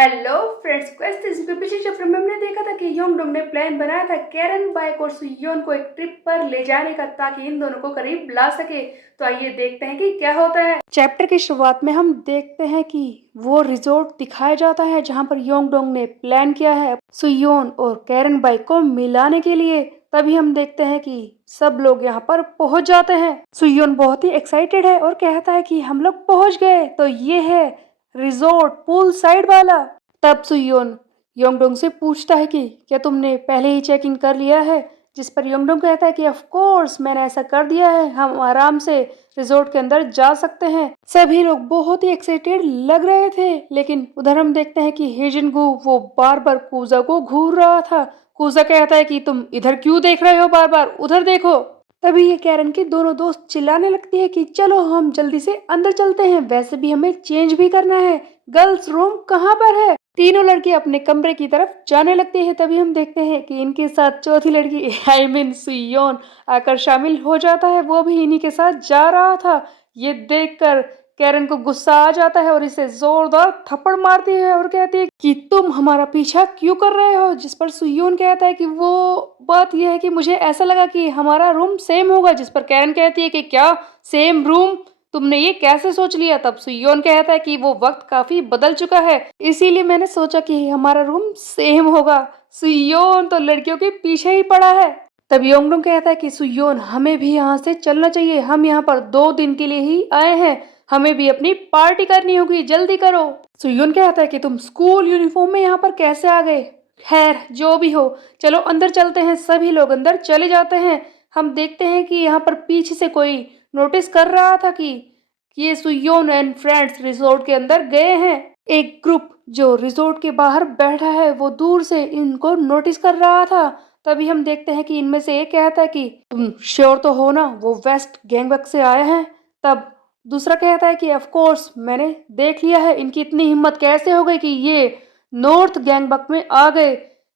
Hello friends, quest इसके पिछले chapter में हमने देखा था कि योंगडोंग ने प्लान बनाया था कैरन बाइक और सुयोन को एक ट्रिप पर ले जाने का, ताकि इन दोनों को करीब ला सके। तो आइए देखते हैं कि क्या होता है। चैप्टर की शुरुआत में हम देखते हैं कि वो रिजोर्ट दिखाया जाता है जहां पर योंगडोंग ने प्लान किया है सुयोन और कैरन बाइक को मिलाने के लिए। तभी हम देखते हैं कि सब लोग यहाँ पर पहुंच जाते हैं। सुयोन बहुत ही एक्साइटेड है और कहता है कि हम लोग पहुंच गए। तो ये है रिजोर्ट पूल साइड वाला। तब सुयोन योंगडोंग से पूछता है कि क्या तुमने पहले ही चेक इन कर लिया है, जिस पर योंगडोंग कहता है कि ऑफ कोर्स मैंने ऐसा कर दिया है, हम आराम से रिजोर्ट के अंदर जा सकते हैं। सभी लोग बहुत ही एक्साइटेड लग रहे थे, लेकिन उधर हम देखते हैं कि हेजिनगू वो बार बार कूजा को घूर रहा था। कूजा कहता है कि तुम इधर क्यों देख रहे हो, बार बार उधर देखो। तभी ये कैरन की दोनों दोस्त चिल्लाने लगती है कि चलो हम जल्दी से अंदर चलते हैं, वैसे भी हमें चेंज भी करना है। गर्ल्स रूम कहाँ पर है? तीनों लड़की अपने कमरे की तरफ जाने लगती है। तभी हम देखते हैं कि इनके साथ चौथी लड़की आई मीन सुयोन आकर शामिल हो जाता है। वो भी इन्हीं के साथ जा रहा था। ये देखकर कैरन को गुस्सा आ जाता है और इसे जोरदार थप्पड़ मारती है और कहती है कि तुम हमारा पीछा क्यों कर रहे हो। जिस पर सुयोन कहता है कि वो बात यह है कि मुझे ऐसा लगा कि हमारा रूम सेम होगा। जिस पर कैरन कहती है कि क्या सेम रूम, तुमने ये कैसे सोच लिया। तब सुयोन कहता है कि वो वक्त काफी बदल चुका है, इसीलिए मैंने सोचा कि हमारा रूम सेम होगा। सुयोन तो लड़कियों के पीछे ही पड़ा है। तब योंगडोंग कहता है कि सुयोन हमें भी यहाँ से चलना चाहिए, हम यहाँ पर 2 दिन के लिए ही आए हैं, हमें भी अपनी पार्टी करनी होगी, जल्दी करो। सुयोन कहता है कि तुम स्कूल यूनिफॉर्म में यहाँ पर कैसे आ गए। खैर जो भी हो, चलो अंदर चलते हैं। सभी लोग अंदर चले जाते हैं। हम देखते हैं कि यहाँ पर पीछे से कोई नोटिस कर रहा था कि ये सुयोन एंड फ्रेंड्स रिजोर्ट के अंदर गए हैं। एक ग्रुप जो रिजोर्ट के बाहर बैठा है वो दूर से इनको नोटिस कर रहा था। तभी हम देखते हैं कि इनमें से एक कहता है कि तुम श्योर तो हो ना वो वेस्ट गैंगबक से आए हैं। तब दूसरा कहता है कि ऑफ कोर्स मैंने देख लिया है, इनकी इतनी हिम्मत कैसे हो गई कि ये नॉर्थ गैंगबक में आ गए।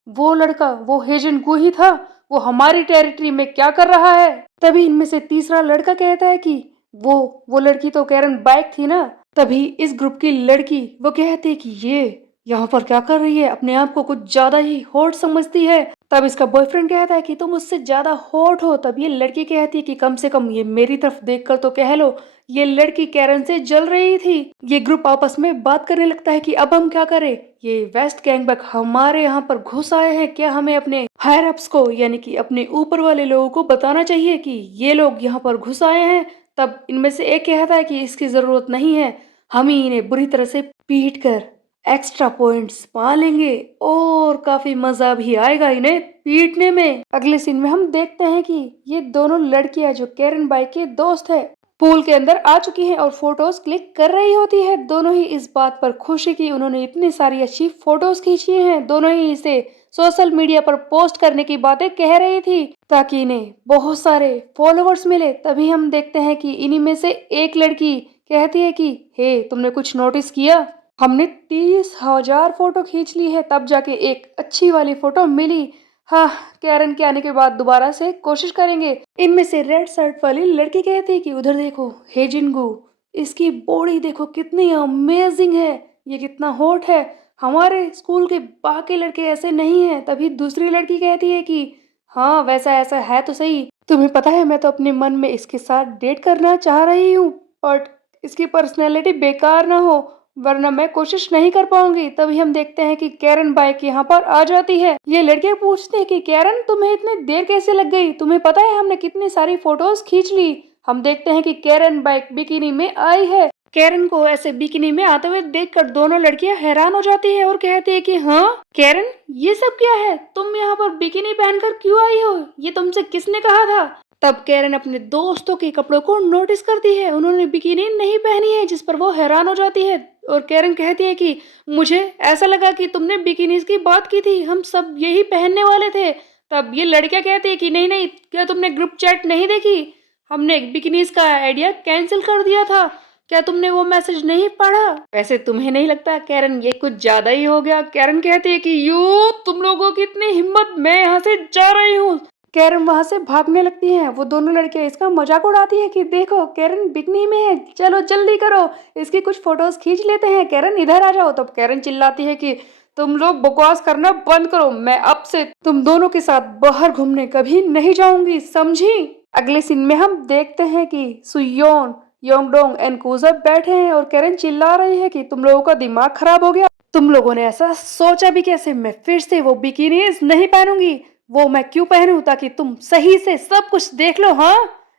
वो लड़का वो हेजन गु ही था, वो हमारी टेरिटरी में क्या कर रहा है। तभी इनमें से तीसरा लड़का कहता है कि वो लड़की तो कैरन बाइक थी ना। तभी इस ग्रुप की लड़की वो कहती है कि ये यहाँ पर क्या कर रही है, अपने आप को कुछ ज्यादा ही हॉट समझती है। तब इसका बॉयफ्रेंड कहता है कि तुम उससे ज्यादा हॉट हो। तब ये लड़की कहती है कि कम से कम ये मेरी तरफ देखकर तो कह लो। ये लड़की कैरन से जल रही थी। ये ग्रुप आपस में बात करने लगता है कि अब हम क्या करें, ये वेस्ट गैंगबक हमारे यहाँ पर घुस आए हैं, क्या हमें अपने हायर अप्स को यानी कि अपने ऊपर वाले लोगों को बताना चाहिए कि ये लोग यहाँ पर घुस आए हैं। तब इनमें से एक कहता है कि इसकी जरूरत नहीं है, हम ही इन्हें बुरी तरह से पीट कर एक्स्ट्रा पॉइंट्स पा लेंगे और काफी मजा भी आएगा इन्हें पीटने में। अगले सीन में हम देखते हैं कि ये दोनों लड़कियां जो कैरन बाई के दोस्त है पूल के अंदर आ चुकी हैं और फोटोज क्लिक कर रही होती है। दोनों ही इस बात पर खुश है कि उन्होंने इतनी सारी अच्छी फोटोज खींची हैं। दोनों ही इसे सोशल मीडिया पर पोस्ट करने की बातें कह रही थी ताकि इन्हें बहुत सारे फॉलोअर्स मिले। तभी हम देखते हैं कि इन्हीं में से एक लड़की कहती है कि हे तुमने कुछ नोटिस किया, हमने 30,000 फोटो खींच ली है तब जाके एक अच्छी वाली फोटो मिली। हाँ, कैरन के आने के बाद दोबारा से कोशिश करेंगे। इनमें से रेड शर्ट वाली लड़की कहती है कि उधर देखो हेजिनगू, इसकी बॉडी देखो कितनी अमेजिंग है, ये कितना हॉट है, हमारे स्कूल के बाकी लड़के ऐसे नहीं हैं। तभी दूसरी लड़की कहती है कि हाँ वैसा ऐसा है तो सही, तुम्हें पता है मैं तो अपने मन में इसके साथ डेट करना चाह रही हूँ, बट इसकी पर्सनैलिटी बेकार ना हो वरना मैं कोशिश नहीं कर पाऊंगी। तभी हम देखते हैं कि कैरन बाइक यहाँ पर आ जाती है। ये लड़कियां पूछती है कि कैरन तुम्हें इतनी देर कैसे लग गई, तुम्हें पता है हमने कितनी सारी फोटोज खींच ली। हम देखते हैं कि कैरन बाइक बिकिनी में आई है। कैरन को ऐसे बिकिनी में आते हुए देखकर दोनों लड़कियां हैरान हो जाती है और कहती है कि हाँ कैरन ये सब क्या है, तुम यहाँ पर बिकिनी पहनकर क्यों आई हो, ये तुमसे किसने कहा था। तब कैरन अपने दोस्तों के कपड़ों को नोटिस करती है, उन्होंने बिकिनी नहीं पहनी है, जिस पर वो हैरान हो जाती है और कैरन कहती है कि मुझे ऐसा लगा कि तुमने बिकिनीज की बात की थी, हम सब यही पहनने वाले थे। तब ये लड़कियां कहती है कि नहीं नहीं, क्या तुमने ग्रुप चैट नहीं देखी, हमने बिकिनीज का आइडिया कैंसिल कर दिया था, क्या तुमने वो मैसेज नहीं पढ़ा। वैसे तुम्हें नहीं लगता कैरन ये कुछ ज्यादा ही हो गया। कैरन कहती है कि यू तुम लोगों की इतनी हिम्मत, मैं यहाँ से जा रही हूँ। कैरन वहां से भागने लगती हैं। वो दोनों लड़कियां इसका मजाक उड़ाती है कि देखो कैरन बिकनी में है, चलो जल्दी करो, इसकी कुछ फोटोज खींच लेते हैं, कैरन इधर आ जाओ। तब कैरन चिल्लाती है कि तुम लोग बकवास करना बंद करो, मैं अब से तुम दोनों के साथ बाहर घूमने कभी नहीं जाऊंगी, समझी। अगले सीन में हम देखते हैं कि सुयोन, योंगडोंग एंड कुजा बैठे हैं और कैरन चिल्ला रही है कि तुम लोगों का दिमाग खराब हो गया, तुम लोगों ने ऐसा सोचा भी कैसे, मैं फिर से वो बिकिनीज नहीं पहनूंगी, वो मैं क्यों पहनूं, ताकि तुम सही से सब कुछ देख लो, हाँ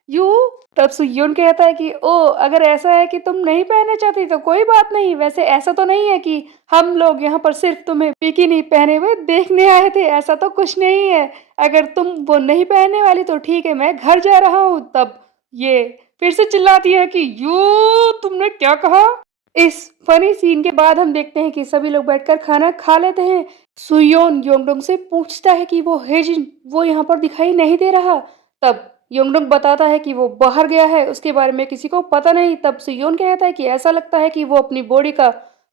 यू। तब सुयोन कहता है कि ओ अगर ऐसा है कि तुम नहीं पहनना चाहती तो कोई बात नहीं, वैसे ऐसा तो नहीं है कि हम लोग यहाँ पर सिर्फ तुम्हें बिकिनी पहने हुए देखने आए थे, ऐसा तो कुछ नहीं है, अगर तुम वो नहीं पहनने वाली तो ठीक है, मैं घर जा रहा हूँ। तब ये फिर से चिल्लाती है कि यू तुमने क्या कहा। इस फनी सीन के बाद हम देखते हैं कि सभी लोग बैठकर खाना खा लेते हैं। सुयोन योंगडोंग से पूछता है कि वो हेजिन वो यहाँ पर दिखाई नहीं दे रहा। तब योंगडोंग बताता है कि वो बाहर गया है, उसके बारे में किसी को पता नहीं। तब सुयोन कहता है कि ऐसा लगता है कि वो अपनी बॉडी का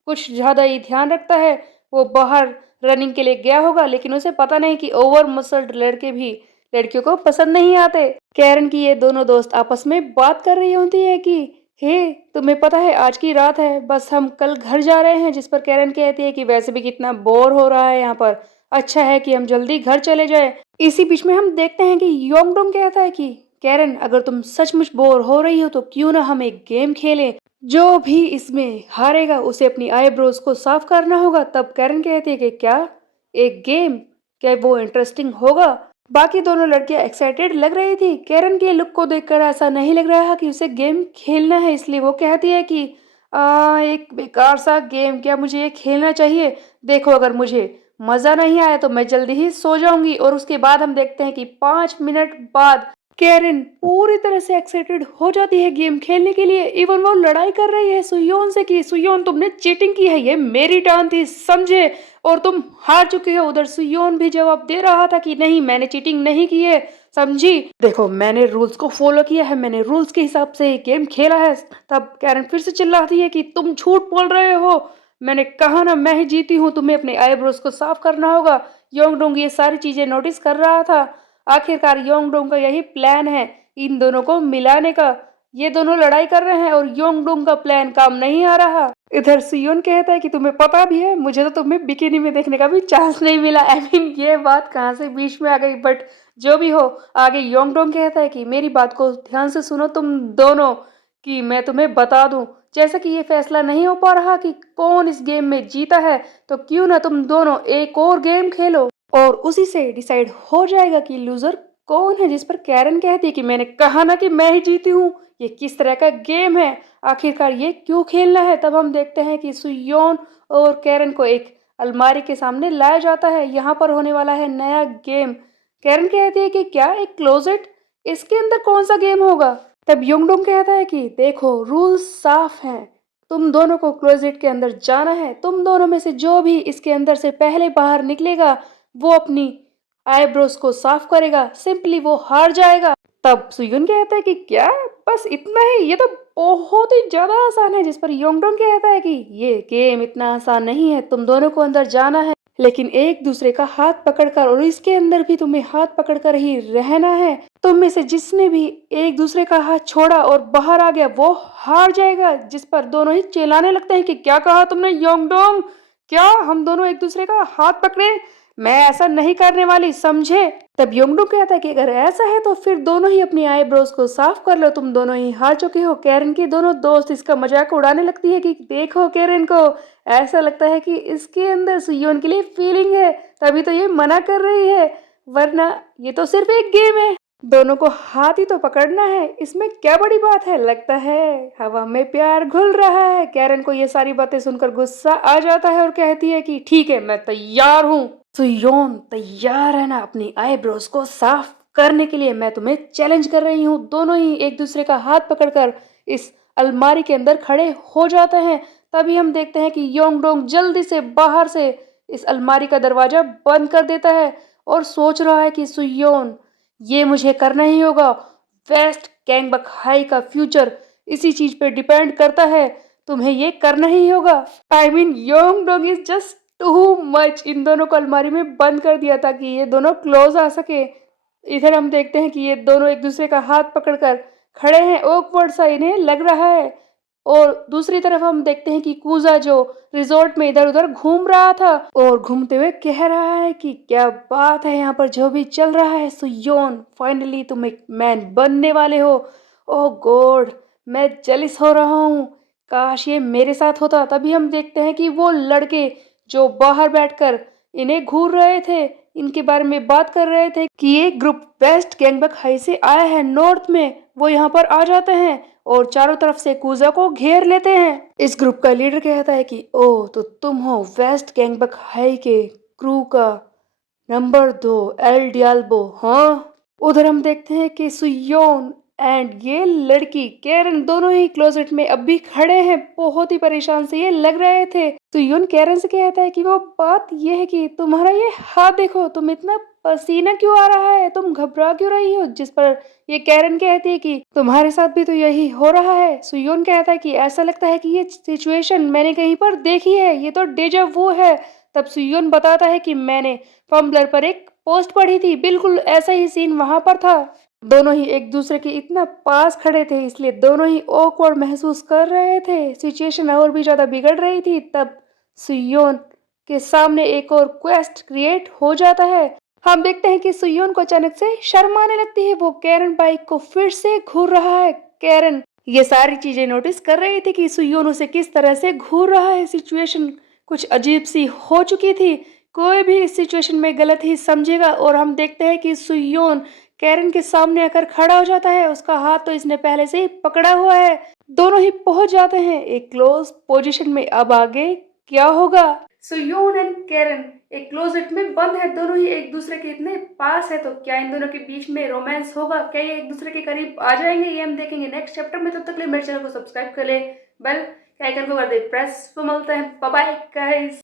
कुछ ज्यादा ही ध्यान रखता है, वो बाहर रनिंग के लिए गया होगा, लेकिन उसे पता नहीं कि ओवर मसल्ड लड़के भी लड़कियों को पसंद नहीं आते। कैरन की ये दोनों दोस्त आपस में बात कर रही होती है कि हे तुम्हें पता है आज की रात है, बस हम कल घर जा रहे हैं। जिस पर कैरन कहती है कि वैसे भी कितना बोर हो रहा है यहाँ पर, अच्छा है कि हम जल्दी घर चले जाए। इसी बीच में हम देखते हैं कि योंगडोंग कहता है कि कैरन अगर तुम सचमुच बोर हो रही हो तो क्यों ना हम एक गेम खेलें, जो भी इसमें हारेगा उसे अपनी आईब्रोज को साफ करना होगा। तब कैरन कहती है कि क्या एक गेम, क्या वो इंटरेस्टिंग होगा। बाकी दोनों लड़कियां एक्साइटेड लग रही थी। कैरन के लुक को देखकर ऐसा नहीं लग रहा कि उसे गेम खेलना है, इसलिए वो कहती है कि एक बेकार सा गेम, क्या मुझे ये खेलना चाहिए, देखो अगर मुझे मजा नहीं आया तो मैं जल्दी ही सो जाऊंगी। और उसके बाद हम देखते हैं कि 5 मिनट बाद कैरन पूरी तरह से एक्साइटेड हो जाती है गेम खेलने के लिए। इवन वो लड़ाई कर रही है सुयोन से कि सुयोन तुमने चीटिंग की है, ये मेरी टर्न थी समझे, और तुम हार चुके हो। उधर सुयोन भी जवाब दे रहा था कि नहीं मैंने चीटिंग नहीं की है समझी, देखो मैंने रूल्स को फॉलो किया है, मैंने रूल्स के हिसाब से गेम खेला है। तब कैरन फिर से चिल्लाती है कि तुम झूठ बोल रहे हो, मैंने कहा ना मैं ही जीती हूँ, तुम्हें अपने आईब्रोज को साफ करना होगा। योंगडोंग ये सारी चीजें नोटिस कर रहा था। आखिरकार योंगडोंग का यही प्लान है इन दोनों को मिलाने का। ये दोनों लड़ाई कर रहे हैं और योंगडोंग का प्लान काम नहीं आ रहा। इधर सियोन कहता है कि तुम्हें पता भी है, मुझे तो तुम्हें बिकिनी में देखने का भी चांस नहीं मिला। आई मीन ये बात कहाँ से बीच में आ गई, बट जो भी हो। आगे योंगडोंग कहता है कि मेरी बात को ध्यान से सुनो तुम दोनों, कि मैं तुम्हें बता दूं, जैसा कि ये फैसला नहीं हो पा रहा कि कौन इस गेम में जीता है, तो क्यों ना तुम दोनों एक और गेम खेलो और उसी से डिसाइड हो जाएगा कि लूजर कौन है। जिस पर कैरन कहती है कि मैंने कहा ना कि मैं ही जीती हूँ, ये किस तरह का गेम है, आखिरकार ये क्यों खेलना है। तब हम देखते हैं कि सुयोन और कैरन को एक अलमारी के सामने लाया जाता है, यहाँ पर होने वाला है नया गेम। कैरन कहती है कि क्या एक क्लोजेट, इसके अंदर कौन सा गेम होगा। तब योंगडोंग कहता है कि देखो रूल्स साफ हैं, तुम दोनों को क्लोजेट के अंदर जाना है, तुम दोनों में से जो भी इसके अंदर से पहले बाहर निकलेगा वो अपनी आईब्रोज को साफ करेगा, सिंपली वो हार जाएगा। तब सुयुन कहता है कि क्या बस इतना ही, ये तो बहुत ही ज्यादा आसान है। जिस पर योंगडोंग कहता है कि ये गेम इतना आसान नहीं है, तुम दोनों को अंदर जाना है, लेकिन एक दूसरे का हाथ पकड़कर, और इसके अंदर भी तुम्हें हाथ पकड़कर ही रहना है। तुम में से जिसने भी एक दूसरे का हाथ छोड़ा और बाहर आ गया वो हार जाएगा। जिस पर दोनों ही चिल्लाने लगते हैं कि क्या कहा तुमने योंगडोंग, क्या हम दोनों एक दूसरे का हाथ पकड़े, मैं ऐसा नहीं करने वाली समझे। तब योंगडोंग कहता है कि अगर ऐसा है तो फिर दोनों ही अपनी आईब्रोज को साफ कर लो, तुम दोनों ही हार चुके हो। कैरन की दोनों दोस्त इसका मजाक उड़ाने लगती है कि देखो कैरन को ऐसा लगता है कि इसके अंदर सुयोन के लिए फीलिंग है, तभी तो ये मना कर रही है, वरना ये तो सिर्फ एक गेम है, दोनों को हाथ ही तो पकड़ना है, इसमें क्या बड़ी बात है। लगता है हवा में प्यार घुल रहा है। कैरन को ये सारी बातें सुनकर गुस्सा आ जाता है और कहती है कि ठीक है मैं तैयार हूँ। सुयोन तैयार है ना अपनी आईब्रोज को साफ करने के लिए, मैं तुम्हें चैलेंज कर रही हूँ। दोनों ही एक दूसरे का हाथ पकड़कर इस अलमारी के अंदर खड़े हो जाते हैं। तभी हम देखते हैं कि योंगडोंग जल्दी से बाहर से इस अलमारी का दरवाजा बंद कर देता है और सोच रहा है कि सुयोन ये मुझे करना ही होगा, वेस्ट कैंगबक हाई का फ्यूचर इसी चीज पे डिपेंड करता है, तुम्हें ये करना ही होगा। I mean Yongdong is just too much. इन दोनों को अलमारी में बंद कर दिया ताकि ये दोनों क्लोज आ सके। इधर हम देखते हैं कि ये दोनों एक दूसरे का हाथ पकड़कर खड़े हैं, ऑकवर्ड सा इन्हें लग रहा है। और दूसरी तरफ हम देखते हैं कि कूजा जो रिजॉर्ट में इधर उधर घूम रहा था और घूमते हुए कह रहा है कि क्या बात है यहाँ पर जो भी चल रहा है, सुयोन फाइनली तुम एक मैन बनने वाले हो। ओह गॉड, मैं जेलिस हो रहा हूँ, काश ये मेरे साथ होता। तभी हम देखते हैं कि वो लड़के जो बाहर बैठकर इन्हें घूर रहे थे, इनके बारे में बात कर रहे थे कि ये ग्रुप वेस्ट गैंगबक हाई से आया है नॉर्थ में, वो यहाँ पर आ जाते हैं और चारों तरफ से कूजा को घेर लेते हैं। इस ग्रुप का लीडर कहता है कि ओह तो तुम हो वेस्ट गैंगबक हाई के क्रू का नंबर 2 एल डियाल्बो, हाँ। उधर हम देखते हैं कि सुयोन एंड ये लड़की कैरन दोनों ही क्लोजेट में अब भी खड़े हैं, बहुत ही परेशान से ये लग रहे थे। सुयोन कैरन से कहता है कि वो बात ये है कि तुम्हारा ये हाथ देखो, तुम इतना पसीना क्यों आ रहा है, तुम घबरा क्यों रही हो। जिस पर ये कैरन कहती है कि तुम्हारे साथ भी तो यही हो रहा है। सुयोन कहता है कि ऐसा लगता है कि ये सिचुएशन मैंने कहीं पर देखी है, ये तो डेजा वू है। तब सुयोन बताता है कि मैंने फम्बलर पर एक पोस्ट पढ़ी थी, बिल्कुल ऐसा ही सीन वहां पर था। दोनों ही एक दूसरे के इतना पास खड़े थे, इसलिए दोनों ही ऑकवर्ड महसूस कर रहे थे। सिचुएशन और भी ज्यादा बिगड़ रही थी। तब सुयोन के सामने एक और क्वेस्ट क्रिएट हो जाता है। हम देखते हैं कि सुयोन को अचानक से शर्म आने लगती है, वो कैरन बाइक को फिर से घूर रहा है। कैरन ये सारी चीजें नोटिस कर रही थी कि सुयोन उसे किस तरह से घूर रहा है। सिचुएशन कुछ अजीब सी हो चुकी थी, कोई भी इस सिचुएशन में गलत ही समझेगा। और हम देखते हैं कि सुयोन कैरन के सामने आकर खड़ा हो जाता है, उसका हाथ तो इसने पहले से ही पकड़ा हुआ है। दोनों ही पहुंच जाते हैं एक क्लोज पोजीशन में। अब आगे क्या होगा। सुयोन एंड कैरन एक क्लोजेट में बंद है, दोनों ही एक दूसरे के इतने पास है, तो क्या इन दोनों के बीच में रोमांस होगा, क्या ये एक दूसरे के करीब आ जाएंगे, ये हम देखेंगे नेक्स्ट चैप्टर में। तब तक के लिए मेरे चैनल को सब्सक्राइब कर ले, बेल आइकन को कर दे प्रेस। तो मिलते हैं, बाय बाय गाइस।